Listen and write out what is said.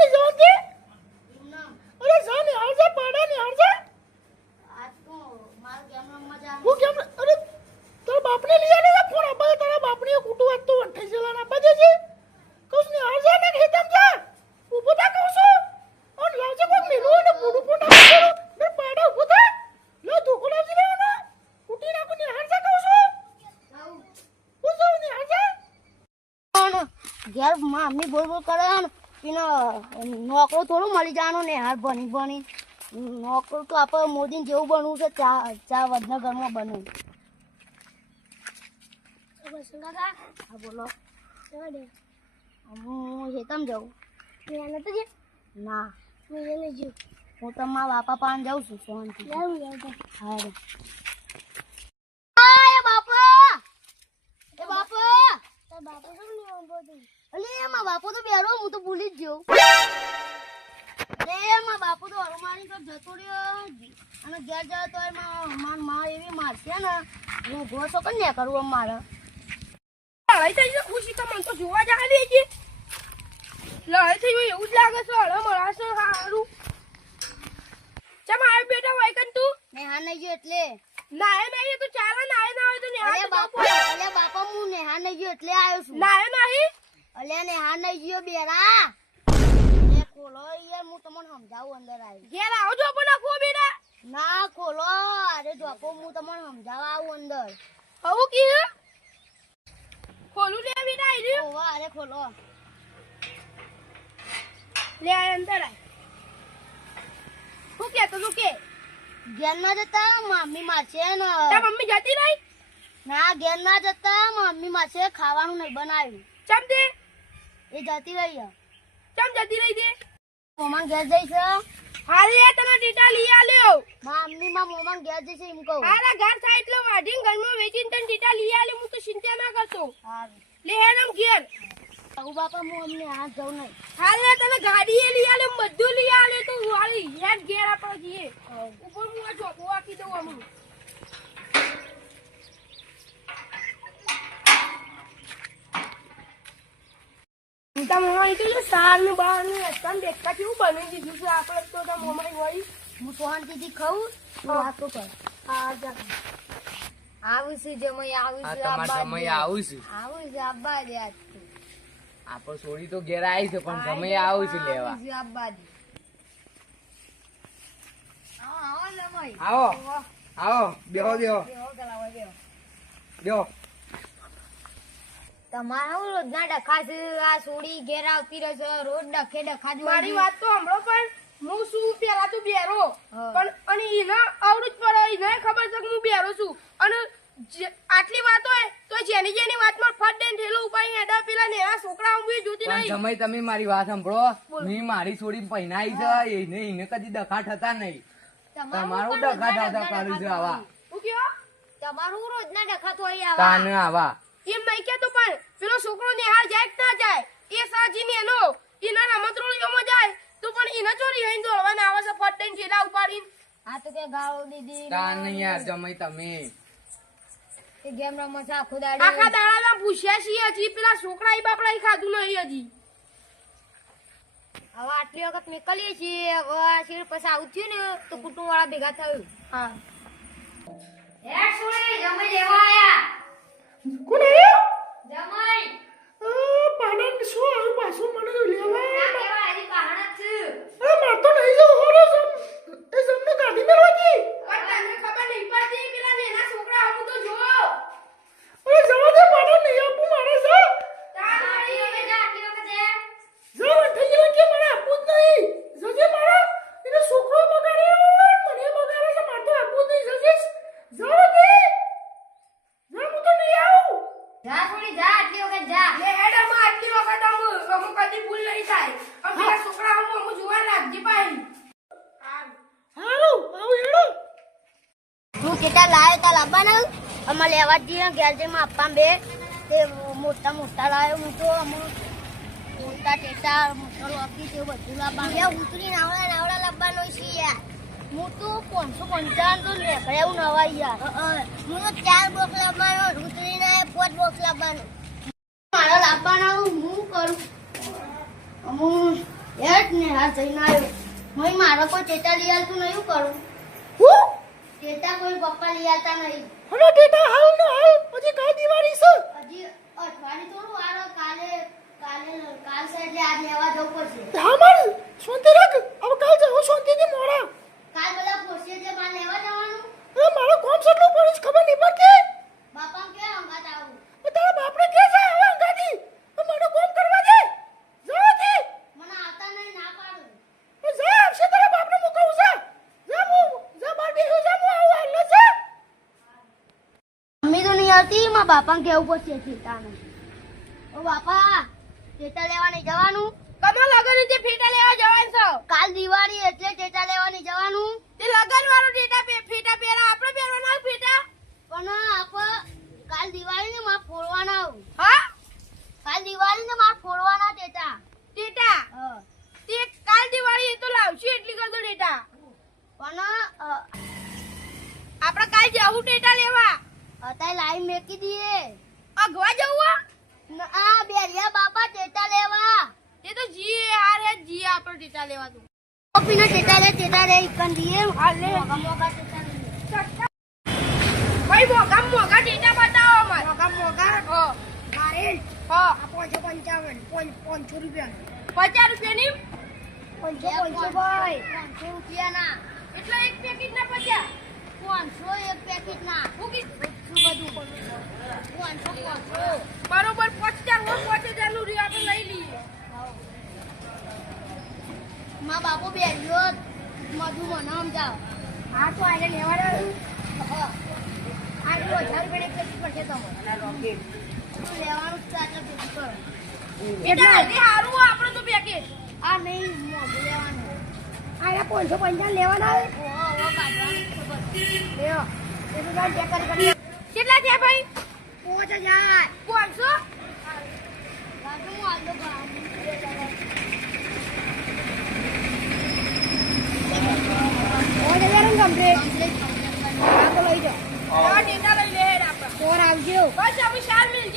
નહીં જવાતી? અરે જા ને હાલ જા પાડા ને હાલ જા. આજ તો માર ગેમ રમવા જા. હું કેમ અરે તારા બાપને લઈ આલે ને ફોન આપા તારા બાપને કુટુ વાત તો વંઠઈ જલા ના બજે છે. કઉસ ને હાલ જા ને ખેતમ જા. ઊભો થા કહું છું. ઓન લાવજે કોક મેલો ને બુડું પણ ના કરો. મે પાડા ઊભો થા. લો ધોકો લાવજે ને ઓના. કુટી નાખું ને હાલ જા કહું છું. હું જાઉં ને હાલ જા. ઘેર મમ્મી બોલ બોલ કરે ને એને નોકરો થોડું મળી જવાનું ને હાર ભણી નોકરો તો આપણે મોદીને જેવું બનવું છે ચા વડનગરમાં બનવું. કાકા હા બોલો. જવા દે. હું હેતમ જાઉં. મેં નતો જે ના મેં એને જો હું તો મારા બાપા પાસે જાઉં છું શાંતિ. લાવું જાવ હા રે. એ બાપા તાર બાપા શું નહીં આવો તું અલે મારા બાપુ તો બેરો હું તો ભૂલી જ ગયો. અરે મારા બાપુ તો હરમાની તો જતો રહ્યો અને ઘેર જાય તો માં એવી મારશે ને હું ઘોસો કર ને કરું મારે. લડાઈ થઈ છે ખુશી તો મને તો જોવા જ આલી છે. લડાઈ થઈ હોય એવું જ લાગે છે. હળો મળાશે સારું. ચમ આવ બેટા હોય કન તું નેહા નહીં ગયો એટલે નાય નહીં તો ચાલે નાય ના હોય તો અલે નેહા બાપા હું નેહા નહીં ગયો એટલે આવ્યો છું. નાય નહીં અલે નેહા નહીં ગયો બેરા. એ ખોલો યાર હું તમને સમજાવું અંદર આવી. ઘેર આવજો પણ આખો બેટા ના ખોલો અરે જોપો હું તમને સમજાવવા આવું અંદર. આવું કી ખોલું લે બેટા આવી રહ્યું. ઓવા અરે ખોલો. લે આ અંદર આય. શું કહેતો તું કે ઘેર ના જતા મમ્મી મારશે ને. તાર મમ્મી જતી નહીં ના ઘેર ના જતા મમ્મી મારશે ખાવાનું નહીં બનાવ્યું. ચમ દે એ જતી રહી છે. ચમ જતી રહી દે મોમાં ઘેર જઈ છે. હાલ લે તને ટીટા લઈ આલ્યો. મમ્મી માં મોમાં ઘેર જઈ છે એમ કહું. આરા ઘર થાય એટલે વાઢીને ઘરમાં વેચીને તને ટીટા લઈ આલ્યો. હું તો ચિંતા ના કરતો. હારું. લે હેરમ ઘેર આવું બાપા હું અમને હાથ જવું નહીં. હાલ લે તને ગાડી એ લઈ આલ્યો બધું લઈ આલ્યો તો વાળી હેર ઘેર આપણે જઈએ ઉપર હું આ ચોકો આકી દઉં અમુક. તા મોમાં એટલે સાર ને બાર ને રસ્તા દેખતા કેવું બની દીધું છે આપણે તો તા મોમાં હોય. હું શાંતિથી ખાઉં તું વાતો કર. હા જા આવું છું જમઈ આવું આ છું તમારા સમય આવું છું. આવું છું આબા દે આજ તો. આપણે સોડી તો ઘેર આવી છે પણ સમય આવું છું લેવા. આવું છું આબા દે. આવો જમઈ. આવો આવો બેહો બેહો બેહો ગલાવો બેહો. બેહો. તમારે આવું રોજના ડખા છે આ સોડી ઘેર આવતી રહેશે રોજ ડખે ડખા જ મારી વાત તો સાંભળો પણ હું શું પેલા તો બેરો હા. પણ અને એના આવડું જ પડે એને ખબર છે કે હું બેરો છું અને આટલી વાત હોય તો જેની વાતમાં ફટ દઈને ઢેલો ઉપાડી હેડા પેલા ને આ છોકરા હું જોતી પણ નહીં. સમય તમે મારી વાત સાંભળો. મેં મારી સોડી પહેનાઈ છે એને કદી ડખા થતા નહીં. તમારું ડખા થતા કર્યું છે આવા. હું કયો તમારું રોજના ડખા તો અહીં આવા. તાને આવા એમ નહીં કેતો પણ પેલો છોકરો નિહાળ જાય કે ના જાય એ સાજી ને એનો એના રમતરોળીઓમાં જાય તો પણ એને ચોરી હઈને દોડવાના આવે છે ફટ દઈને ઢેલા ઉપાડીને. આ તો કે ગાળો દીધી તાને યાર જમાઈ તમે તે ગેમ રમવા છે આખો દાડી. આખા દાડામાં પૂછ્યા છીએ હજી પેલા છોકરા ઈ બાપડા ઈ ખાધું નહીં હજી. હવે આટલી વખત નીકળીએ છીએ હવે શેર પછી આવું થયું ને તો કુટુંબ વાળા ભેગા થયું. હા હે સોળી જમાઈ લેવા આયા. કોણ આવ્યો જમાઈ પાડન શું આવ્યું પાછું મને તો લેવા ના કેવા હજી પહાડ જ છે. માર તો નહીં જવું હોરો એ સમને ગાડી મેળવાજી પણ તને ખબર નહીં પડતી પેલા નેના છોકરા આવું તો જો અરે જવા દે પાડન નહીં આપું મારે જા આટલી વખત જા, આટલી વખત જા. જા થઈ ગયો કે મારે આપું જ નહીં જજે મારા એને છોકરો બગાડ્યો મને બગાડે છે માર તો આપું જ નહીં જજે જવા દે જા હું તો નહીં આવું જા સોળી જા, આટલી વખત જા. લે હેડમ આટલી વખત અમુક કદી ભૂલ નહીં થાય અમે પેલા છોકરા અમુક જોવા લાગજી પાઈ હાલો આવું હેડો તું કેટલા લાવ્યો તા લાવવાના અમારે લેવા જ જઈએ ઘેર જઈને આપવા બે તે મોટા મોટા લાવ્યો હું તો મોટા ટેટા મોટા લોકી તે બધું લાવવાનું ઉતરી નાવડા નાવડા લાવવાનો છે યાર. હું તો 555 તો નીકળે એવું નવા યાર. હું તો 4 બોક્સ લાવવાનો ઉતરીને 5 બોક્સ લાવવાનો મારે લાવવાના હું કરું હું હેડ ને હાર જઈને આવ્યો. હું મારો કોઈ ટેટા લઈ આવતું નહીં કરું. હું ટેટા કોઈ પપ્પા લઈ આવતા નહીં. અને ટેટા હાલ ને હાલ પછી કઈ દિવાળી છે હજી અઠવાડિયું થોડું વારો કાલ છે એટલે આજ લેવા જવું પડશે. હા મારી શાંતિ રાખ હવે કાલ જાઉં શાંતિથી મોડા કાલ બધા પૂછશે એટલે મારે લેવા જવાનું. એ મારો કોમ કેટલું પડે છે ખબર નહીં પડતી બાપા કે અંગાત આવું. તારા બાપને કે છે હવે અંગાથી મને કોમ કરવા દે જાવતી મને આવતા નહીં ના પાડું. જા આવશે તારા બાપને મુકાવું છે જા જા બાર બેહો જા હું આવું હાલ છે મમ્મી તો નહીં આવતી મારા બાપાને કેવું પડશે ટેટાને. ઓ બાપા ટેટા લેવા નહીં જવાનું. કમા લગન તે ફેટા લેવા જવાનું છો કાલ દિવાળી એટલે ટેટા લેવા નહીં જવાનું. તે લગન વાળું ફેટા પહેરા આપણે પહેરવાના ફેટા પણ આપણે કાલ દિવાળી ને માં ફોડવાના આવું. હા કાલ દિવાળી ને માં ફોડવાના ટેટા. ટેટા હા. તે કાલ દિવાળી એ તો લાવશું એટલી કરતો ટેટા પણ આપણે કાલ જાવું ટેટા લેવા અત્યારે લાઈન મેકી દઈએ. અગવા જવું આ બેરિયા બાપા ટેટા લેવા. તે તો જી યાર હે જી આપણે ટેટા લેવા તું કોપીનો ટેટા લે ઇકન દઈએ. હાલ લે. મોગા ટેટા લઈએ. ભાઈ મોગા ટેટા બતાવો અમાર મોગા હો મારે હો 555 500 રૂપિયા 50 રૂપિયાની 500 ભાઈ 500 રૂપિયાના એટલે એક પેકેટ ના 50 500 એક પેકેટ ના. હું કી શું બધું 500 બરોબર 5000 નું રી આપણે લઈ લઈએ માં બાપુ બેરિયો મધુ મને સમજાવ. હા તો આજે લેવાના આ 1000 રૂપિયા એક પેકેટ પડશે તમારે લેવાનું છે આટલા પેકેટ કરો. એટલે હારું આપણે તો પેકેટ આ નહીં મોઢું લેવાનું. આયા 555 લેવાના ઓહો કાઢવાનું છે બસ. લ્યો એ તો જાણ ચેક કરી કેટલા થયા ભાઈ 5000 500 લાગુ હું આલો ગામ. કમ્પ્લીટ આ તો લઈ જાઓ આ ટેટા લઈ લે હેડ આપણે આવજો. બસ અમે શાલ મિલ